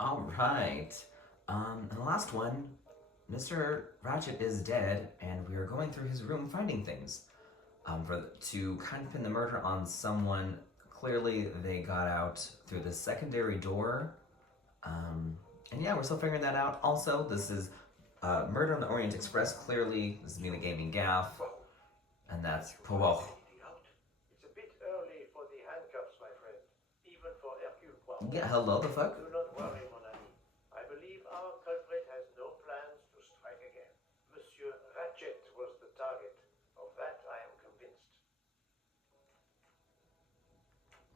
All right. In the last one, Mr. Ratchet is dead, and we are going through his room finding things. To kind of pin the murder on someone. Clearly, they got out through the secondary door. And yeah, we're still figuring that out. Also, this is Murder on the Orient Express. Clearly, this is being a gaming gaff, and that's Poirot. It's a bit early for the handcuffs, my friend. Even for Hercule Poirot. Yeah, hello the fuck? Do not worry, mon ami. I believe our culprit has no plans to strike again. Monsieur Ratchet was the target. Of that I am convinced.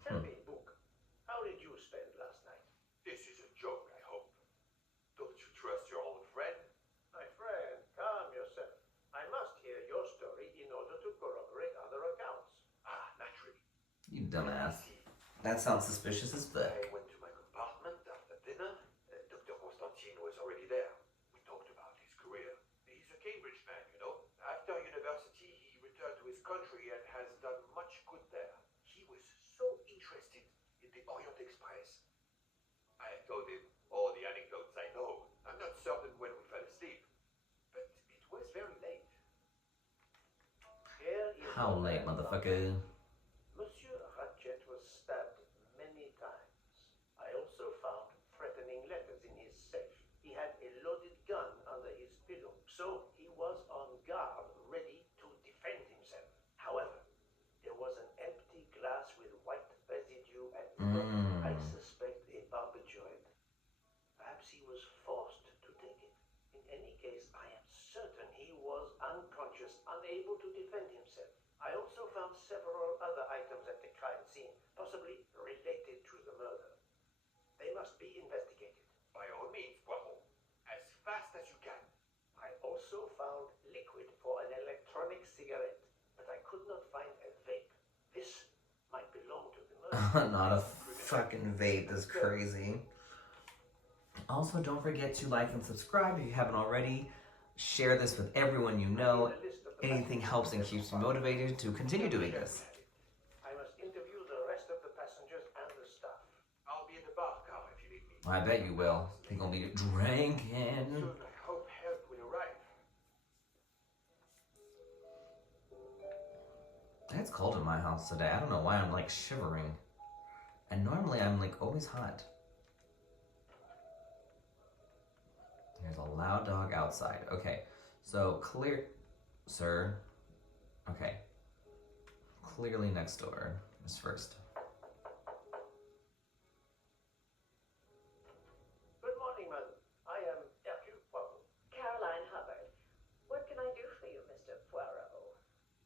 Tell me, Book, how did you spend last night? This is a joke, I hope. Don't you trust your old friend? My friend, calm yourself. I must hear your story in order to corroborate other accounts. Ah, naturally. You dumbass. See, That sounds suspicious as fuck. I went to my compartment after dinner. Dr. Constantine was already there. We talked about his career. He's a Cambridge man, you know. After university, he returned to his country and has done much good there. He was so interested in the Orient Express. I told him all the anecdotes I know. I'm not certain when we fell asleep, but it was very late. Here is How your late, man. motherfucker? Monsieur Ratchet was stabbed many times. I also found threatening letters in his safe. He had a loaded gun under his pillow, so he was on guard, ready to defend himself. However, there was an empty glass with white residue at the bottom. I suspect a barbiturate. Perhaps he was forced to take it. In any case, I am certain he was unconscious, unable to defend himself. I also found several other items at the crime scene, possibly related to the murder. They must be investigated. By all means, Poirot, as fast as you can. I also found liquid for an electronic cigarette, but I could not find a vape. This might belong to the murder. Not a fucking vape. That's crazy. Also, don't forget to like and subscribe if you haven't already. Share this with everyone you know. Anything helps and keeps me motivated to continue doing this. I must interview the rest of the passengers and the staff. I'll be in the bar car if you need me. I bet you will. You're gonna be drinking. Soon I hope help will arrive. It's cold in my house today. I don't know why I'm like shivering. And normally I'm like always hot. There's a loud dog outside. Okay, so clear, sir. Okay, clearly next door is first. Good morning, madam. I am Hercule Poirot. Caroline Hubbard. What can I do for you, Mr. Poirot?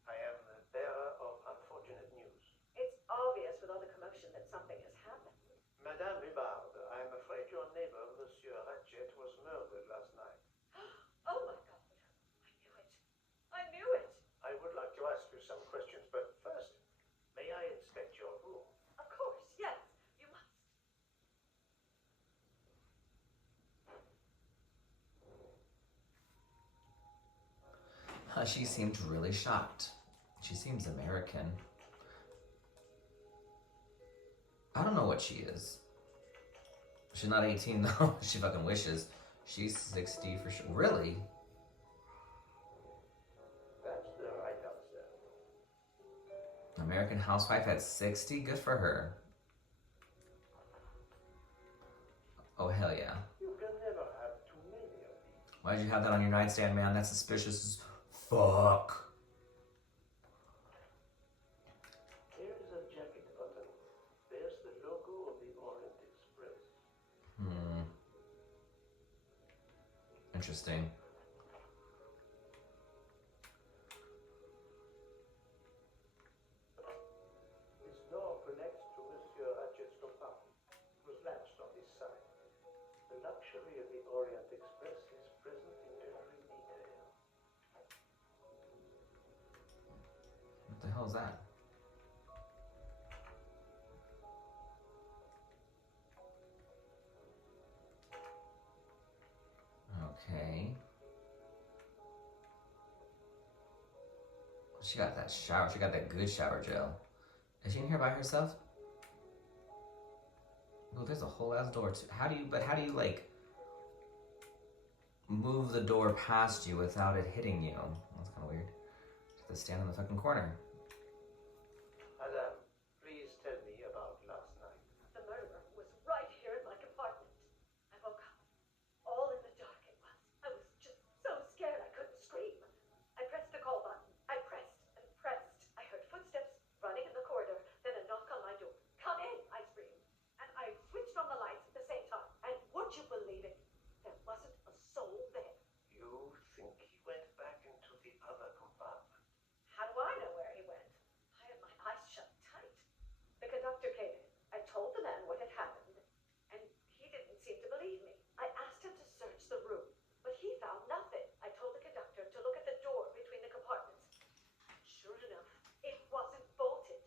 I am the bearer of unfortunate news. It's obvious with all the commotion that something has happened. Madame Hubbard, I am afraid your neighbor, Monsieur Ratchet, was murdered last night. Oh my God. I knew it. I would like to ask you some questions, but first, may I inspect your room? Of course, yes. You must. She seemed really shocked. She seems American. I don't know what she is. She's not 18 though. She fucking wishes. She's 60 for sure. Really? That's the right answer. American housewife at 60? Good for her. Oh, hell yeah. You can never have too many of these. Why'd you have that on your nightstand, man? That's suspicious as fuck. Here is a jacket button. There's the logo of the Orient Express. Interesting. This door connects to Monsieur Ratchet's compartment. It was latched on this side. The luxury of the Orient Express is present in every detail. What the hell is that? Okay. She got that shower. She got that good shower gel. Is she in here by herself? Oh, there's a whole ass door too. How do you like move the door past you without it hitting you? That's kind of weird. You have to stand in the fucking corner. Madame, please tell me about last night. The murderer was right here in my compartment. I woke up. All in the dark it was. I was just so scared I couldn't scream. I pressed the call button. I pressed and pressed. I heard footsteps running in the corridor, then a knock on my door. Come in, I screamed. And I switched on the lights at the same time. And would you believe it? There wasn't a soul there. You think he went back into the other compartment? How do I know where he went? I had my eyes shut tight. The conductor came in. I told the man what had happened, and he didn't seem to believe me. I asked him to search the room, but he found nothing. I told the conductor to look at the door between the compartments. And sure enough, it wasn't bolted.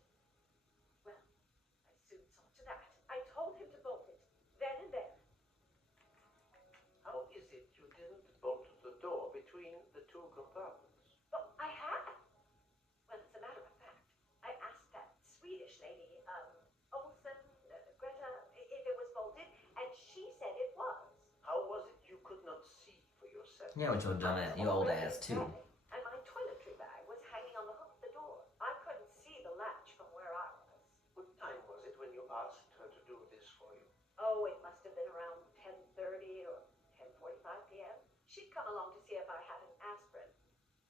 Well, I soon saw to that. I told him to bolt it, then and there. How is it you didn't bolt the door between the two compartments? But I had. Well, as a matter of fact, I asked that Swedish lady, Olsen, Greta, if it was bolted, and she said it was. How was it you could not see for yourself? Yeah, which old dumbass, you old ass too. And my toiletry bag was hanging on the hook of the door. I couldn't see the latch from where I was. What time was it when you asked her to do this for you? Oh, it must have been around 10:30 or 10:45 p.m. She'd come along to see if I had an aspirin.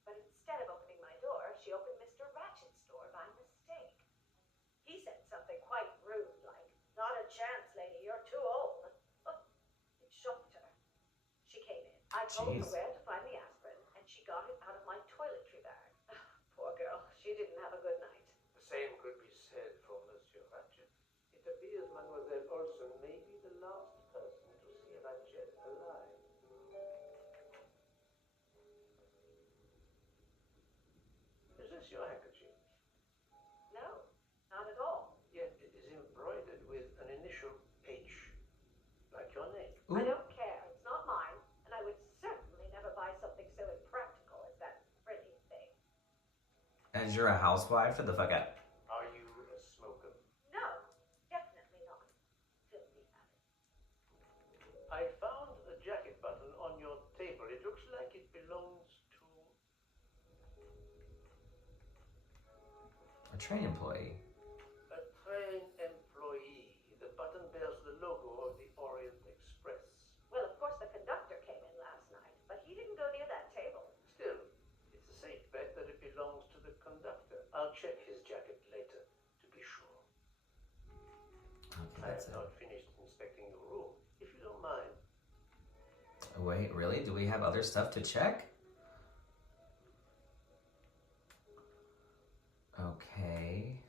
But instead of opening my door, she opened Mr. Ratchet's door by mistake. He said something quite rude, like, "Not a chance, lady, you're too old." It shocked her. She came in. I told her Jeez. where to find the aspirin, and she got it out of my toiletry bag. Poor girl, she didn't have a good night. The same could be said for Monsieur Ratchet. It appears Mademoiselle Olsen may be the last person to see Ratchet alive. Is this your handkerchief? No, not at all. Yet it is embroidered with an initial H, like your name. I don't care. It's not mine, and I would certainly never buy something so impractical as that pretty thing. As you're a housewife, shut the fuck up. Are you a smoker? No, definitely not. Filthy habit. I found a jacket button on your table. It looks like it belongs to... A train employee. a train employee. The button bears the logo of the Orient Express. Well, of course, the conductor came in last night, but he didn't go near that table. Still, it's a safe bet that it belongs to the conductor. I'll check his jacket later to be sure. Okay, I that's have it. not finished inspecting your room, if you don't mind. Wait, really? Do we have other stuff to check? Okay.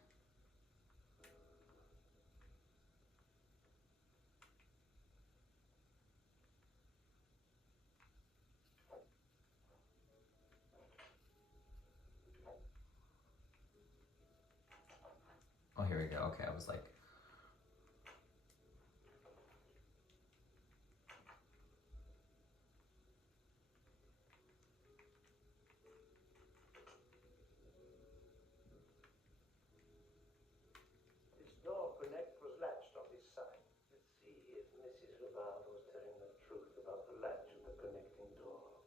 Oh, here we go. Okay, I was like, This door connect was latched on this side. Let's see if Mrs. Rivard was telling the truth about the latch of the connecting door.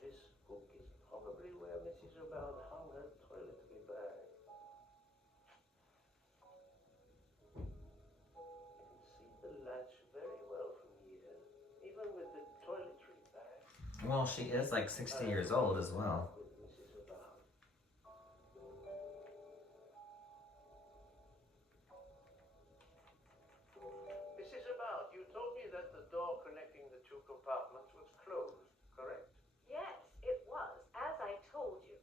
This hook is probably where Mrs. Rivard hung her toiletry bag. You can see the latch very well from here, even with the toiletry bag. well, she is like 60 years old as well. With Mrs. Rivard. Mrs. Rivard, you told me that the door connecting the two compartments was closed, correct? Yes, it was, as I told you.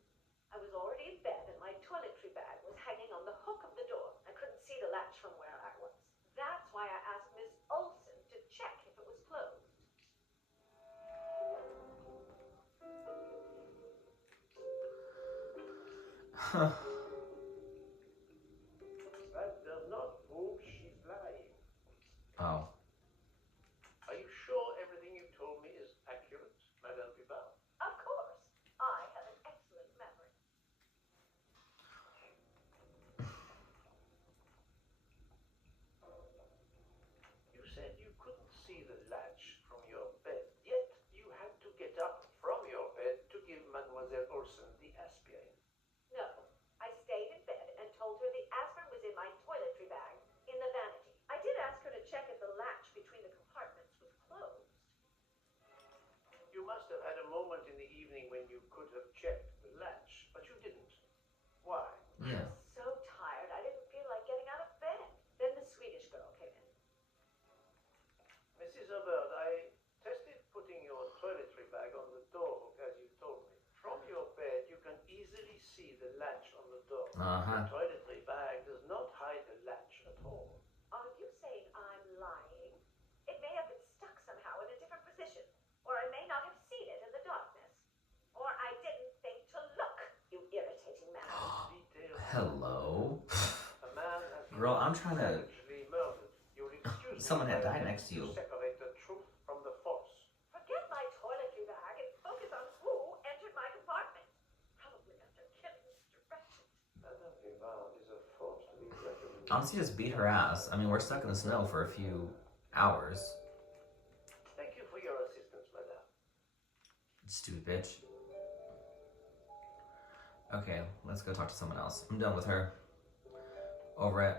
I was already in bed, and my toiletry bag was hanging on the hook of the door. I couldn't see the latch from where I was. That's why I asked Miss Olsen to check if it was closed. That does not prove she's lying. Oh. must have had a moment in the evening when you could have checked the latch, but you didn't. Why? Yeah. I was so tired, I didn't feel like getting out of bed. Then the Swedish girl came in. Mrs. Hubbard, I tested putting your toiletry bag on the door hook as you told me. From your bed, you can easily see the latch on the door. Uh-huh. The toiletry bag does not hide the latch at all. Are you saying I'm lying? It may have been stuck somehow in a different position. Or I may not have seen it in the darkness. Or I didn't think to look, you irritating man. Detail. Hello. A man has been Girl, I'm trying to. savagely murdered. You'll excuse me Someone had if I died attempt next to you. separate the truth from the false. Forget my toiletry bag and focus on who entered my compartment. Probably after killing Mr. Ratchet. Madame Vivant is a force to be reckoned with. Honestly, just beat her ass. I mean, we're stuck in the snow for a few hours. Thank you for your assistance, madame. Stupid bitch. Okay, let's go talk to someone else. I'm done with her. Over it.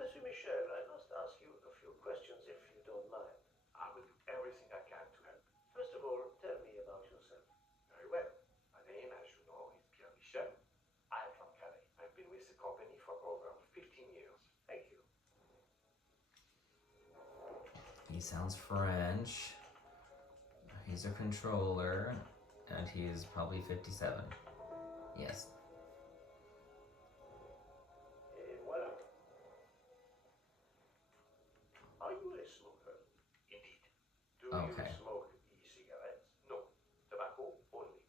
Monsieur Michel, I must ask you a few questions if you don't mind. I will do everything I can to help. First of all, tell me about yourself. Very well. My name, as you know, is Pierre Michel. I'm from Calais. I've been with the company for over 15 years. Thank you. He sounds French. He's a controller. And he's probably 57. Yes. Et voilà. Are you a smoker? Indeed. Do Okay. you smoke e-cigarettes? No. Tobacco only.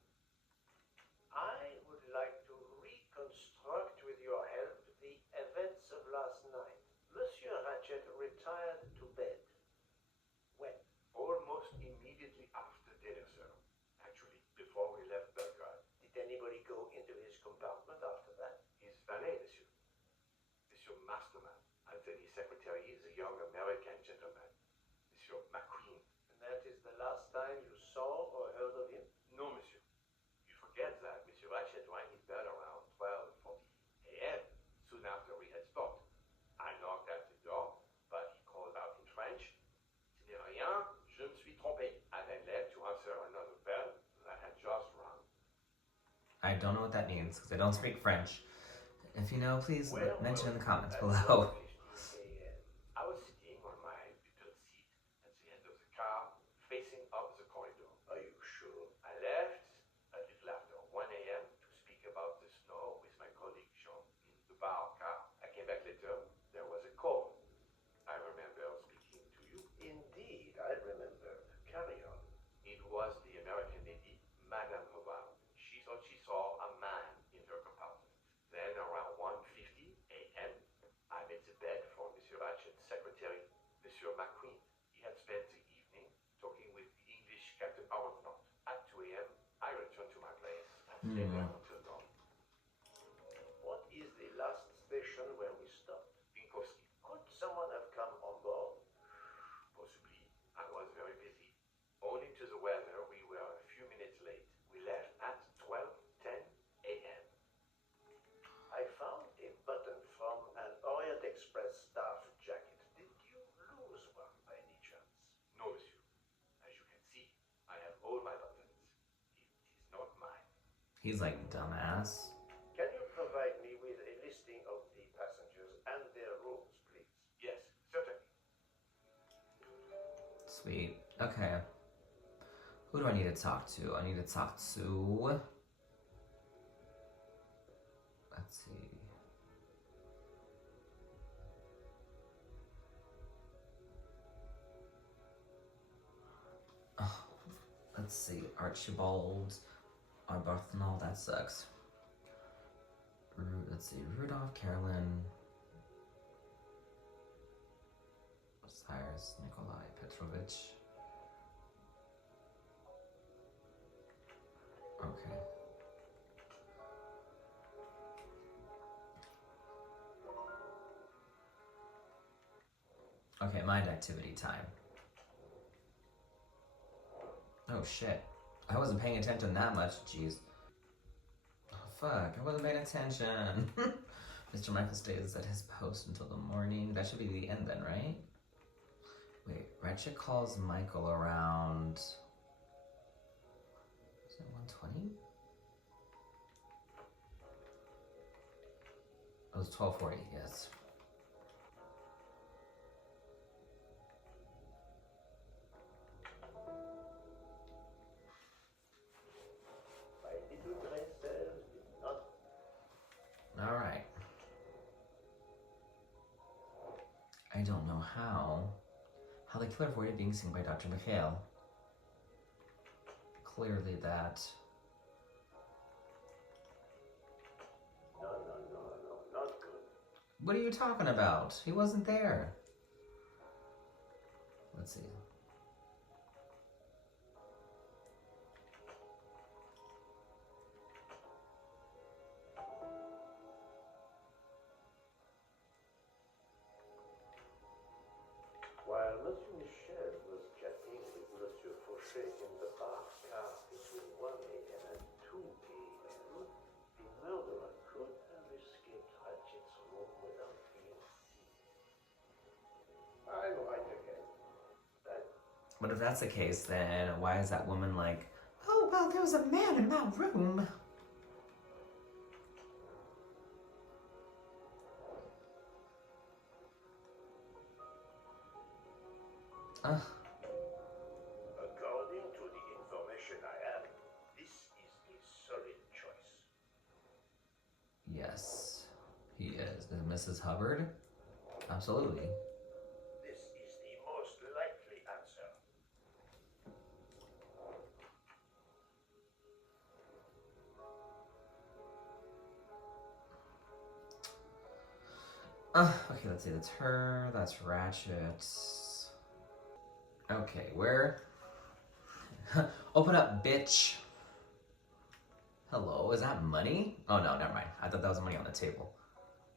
I would like to reconstruct with your help the events of last night. Monsieur Ratchet retired to bed. When? Almost immediately after dinner, sir. Actually, before we left Belgrade. Did anybody go into his compartment after that? His valet, monsieur. Monsieur Masterman. Anthony's secretary is a young American gentleman. Monsieur McQueen. And that is the last time you saw or heard of him? No, monsieur. You forget that Monsieur Ratchet rang his bell around 12:40 a.m. soon after we had spoken. I knocked at the door, but he called out in French, "Ce n'est rien, je me suis trompé," and then left to answer another bell that had just rung. I don't know what that means because I don't speak French. If you know, please Where mention in the were comments you below. at 12:50 a.m.? I was sitting on my little seat at the end of the car, facing up the corridor. Are you sure? I left a little after 1 a.m. to speak about the snow with my colleague Jean in the bar car. I came back later. There was a call. I remember speaking to you. Indeed, I remember. Carry on. It was the American lady, Madame Hubbard. She thought she saw a man in her compartment. Then around 1:50 a.m., I made the bed for Monsieur Ratchet's secretary, Monsieur McQueen. He had spent the evening talking with the English Captain Orient. At 2 a.m., I returned to my place and stayed there until dawn. What is the last station where we stopped? Pinkowski. Could someone have come on board? Possibly. I was very busy. Owing to the weather, we were a few minutes late. We left at 12:10 a.m. I found a button from an Orient Express staff jacket. Did you lose one by any chance? No, monsieur. As you can see, I have all my buttons. It is not mine. He's like, dumbass. Can you provide me with a listing of the passengers and their rooms, please? Yes, certainly. Sweet. Okay. Who do I need to talk to? I need to talk to. Let's see. Oh, let's see. Archibald. Arbuthnot. That sucks. Let's see. Rudolph, Carolyn. Cyrus, Nikolai Petrovich. Okay. Okay, mind activity time. Oh shit. I wasn't paying attention that much, jeez. Oh fuck, I wasn't paying attention. Mr. Michael stays at his post until the morning. That should be the end then, right? Wait, right Ratchet calls Michael around... Is it 1:20? It was 12:40, yes. My little gray cells did not. Alright. I don't know how the killer avoided being seen by Dr. McHale. Clearly that... No, not good. What are you talking about? He wasn't there. Let's see. While Monsieur Michel was chatting with Monsieur Fauchet in the bar car between 1 a.m. and 2 a.m., the murderer could have escaped Ratchet's room without being seen. I'm right again. But if that's the case, then why is that woman like, oh, well, there was a man in my room? According to the information I have, this is a solid choice. Yes, he is. Is Mrs. Hubbard? Absolutely. This is the most likely answer. Okay, let's see. That's her. That's Ratchet. Okay, where? Open up, bitch. Hello, is that money? Oh no, never mind. I thought that was money on the table.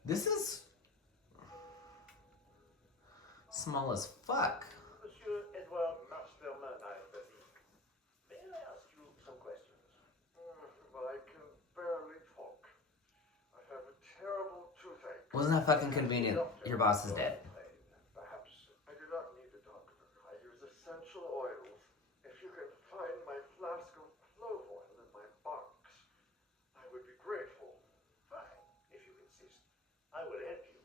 This is small as fuck. Monsieur Edward Masterman, I believe. May I ask you some questions? Well, I can barely talk. I have a terrible toothache. Wasn't that fucking convenient? Your boss is dead. Perhaps I do not need a doctor. I use essential oils. If you can find my flask of clove oil in my box, I would be grateful. Fine, if you insist. I will help you.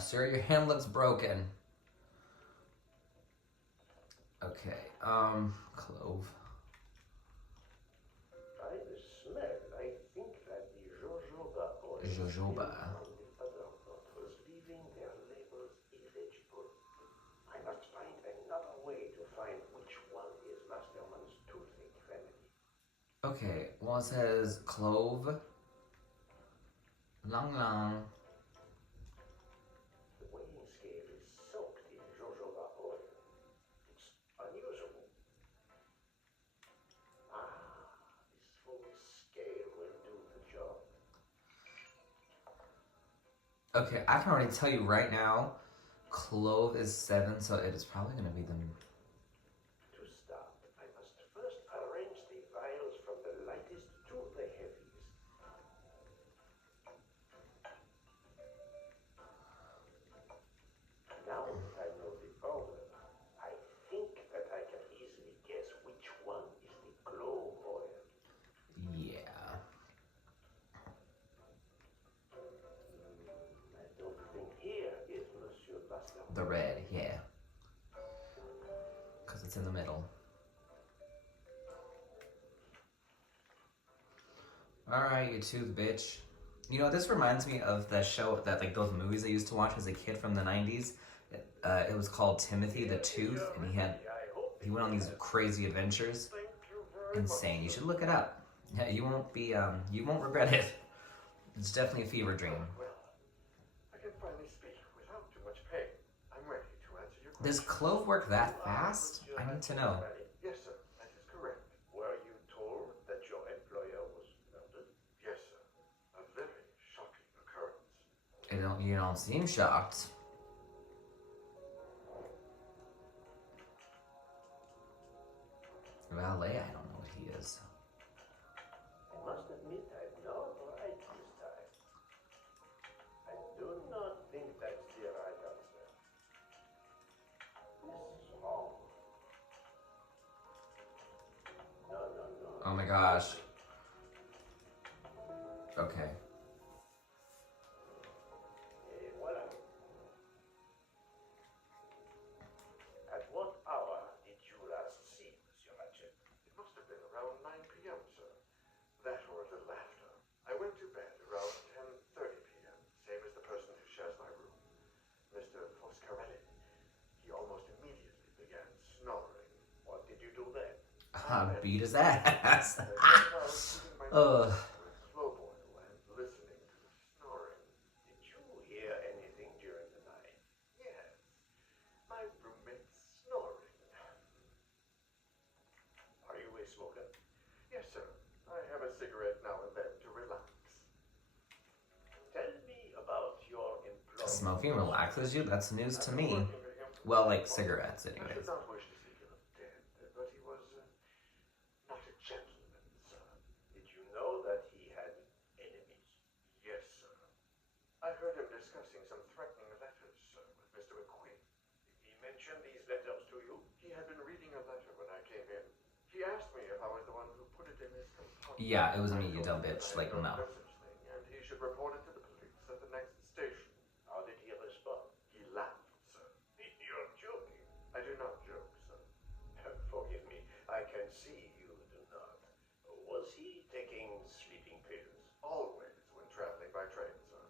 Sir, your hand looks broken. Okay, clove. By the smell, I think that the jojoba oil Jojoba. from the other bottles, leaving their labels illegible. I must find another way to find which one is Masterman's toothache remedy. Okay, well it says clove. Long long. The weighing scale is soaked in jojoba oil. It's unusual. This full scale will do the job. Okay, I can already tell you right now, clove is 7, so it is probably gonna be the... To start, I must first arrange the vials from the lightest to the heaviest. Now that I know the order, I think that I can easily guess which one is the clove oil. Yeah. I don't think here is Monsieur Masterman. The red, yeah. Because it's in the middle. Alright, you tooth bitch. You know, this reminds me of the show that, like, those movies I used to watch as a kid from the 90s. It was called Timothy the Tooth, and he went on these crazy adventures. Thank you very Insane. You much. should look it up. Yeah, you won't regret it. It's definitely a fever dream. Well, I can finally speak without too much pain. I'm ready to answer your Does question. clove work that fast? I need to know. Yes, sir. That is correct. Were you told that your employer was murdered? Yes, sir. A very shocking occurrence. You don't seem shocked. Valet, I don't know what he is. I must admit I'm not right this time. I do not think that's the right answer. gosh. Okay. Et voilà. At what hour did you last see Monsieur Ratchet? It must have been around 9 p.m., sir. That or a little after. I went to bed around 10:30 p.m., same as the person who shares my room. Mr. Foscarelli. He almost immediately began snoring. What did you do then? Beat his ass. I was keeping my Ugh. with slow boil and listening to the snoring. Did you hear anything during the night? Yes, my roommate's snoring. Are you a smoker? Yes, sir. I have a cigarette now and then to relax. Tell me about your employer. Smoking relaxes you? That's news to I've been me. working for him for Well, like 12 cigarettes, months. I anyways. should not wish to see him dead, but he was not a gentleman, sir. Did you know that he had enemies? Yes, sir. I heard him discussing some threatening letters, sir, with Mr. McQueen. Did he mention these letters to you? He had been reading a letter when I came in. He asked me if I was the one who put it in his compartment. Yeah, it was I me, you told dumb him bitch. that I Like, had no. no such thing, and he should report it to the police at the next station. How did he respond? He laughed, sir. You're joking. I do not joke, sir. Forgive me, I can see you do not. Was he taking sleeping pills? Always when traveling by train, sir.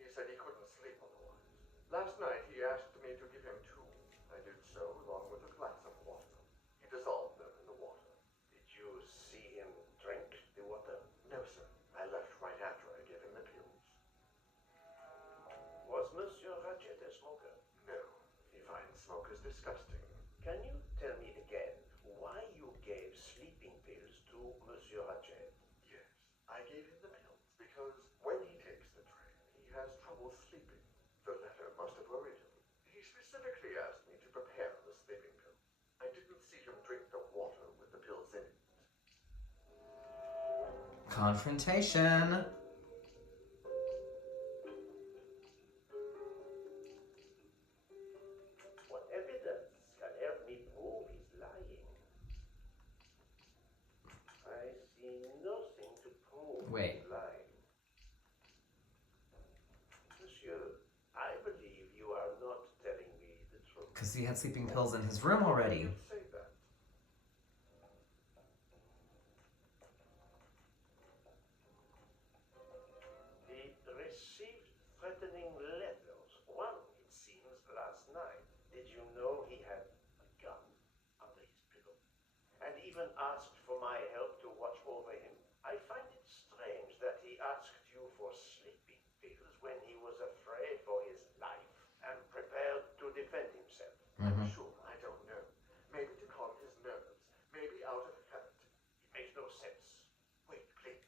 He said he couldn't sleep otherwise. Last night he asked me to give him 2. I did so along with a glass of water. He dissolved them in the water. Did you see him drink the water? No, sir. I left right after I gave him the pills. Was Monsieur Ratchet a smoker? No. He finds smokers disgusting. Can you tell me again why you gave sleeping pills to Monsieur Ratchet? Yes. I gave him the pills because when he takes the train, he has trouble sleeping. The letter must have worried him. He specifically asked me to prepare the sleeping pill. I didn't see him drink the water with the pills in it. Confrontation. What evidence can help me prove he's lying? I see nothing to prove Wait. he's lying. Monsieur, I believe you are not telling me the truth. Because he had sleeping pills in his room already. You'd say that. He received threatening letters. One, it seems, last night. Did you know he had a gun under his pillow? And even asked for my help to watch over him. I find it strange that he asked you for sleeping pills when he was afraid for his life and prepared to defend himself. I'm sure. I don't know. Maybe to calm his nerves. Maybe out of habit. It makes no sense. Wait, please.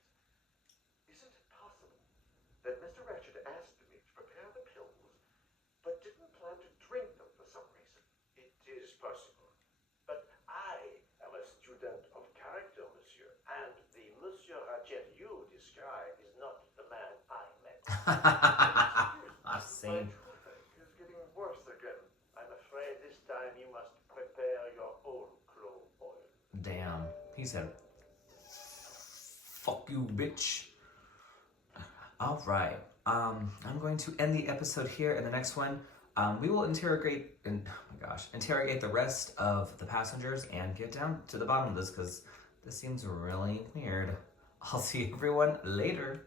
Isn't it possible that Mr. Ratchet asked me to prepare the pills, but didn't plan to drink them for some reason? It is possible. But I am a student of character, monsieur, and the Monsieur Ratchet you describe is not the man I met. I've My seen. toothache is getting worse again. I'm afraid this time you must prepare your own clove oil. Damn. He said, fuck you, bitch. Alright. I'm going to end the episode here. In the next one, we will interrogate the rest of the passengers and get down to the bottom of this because this seems really weird. I'll see everyone later.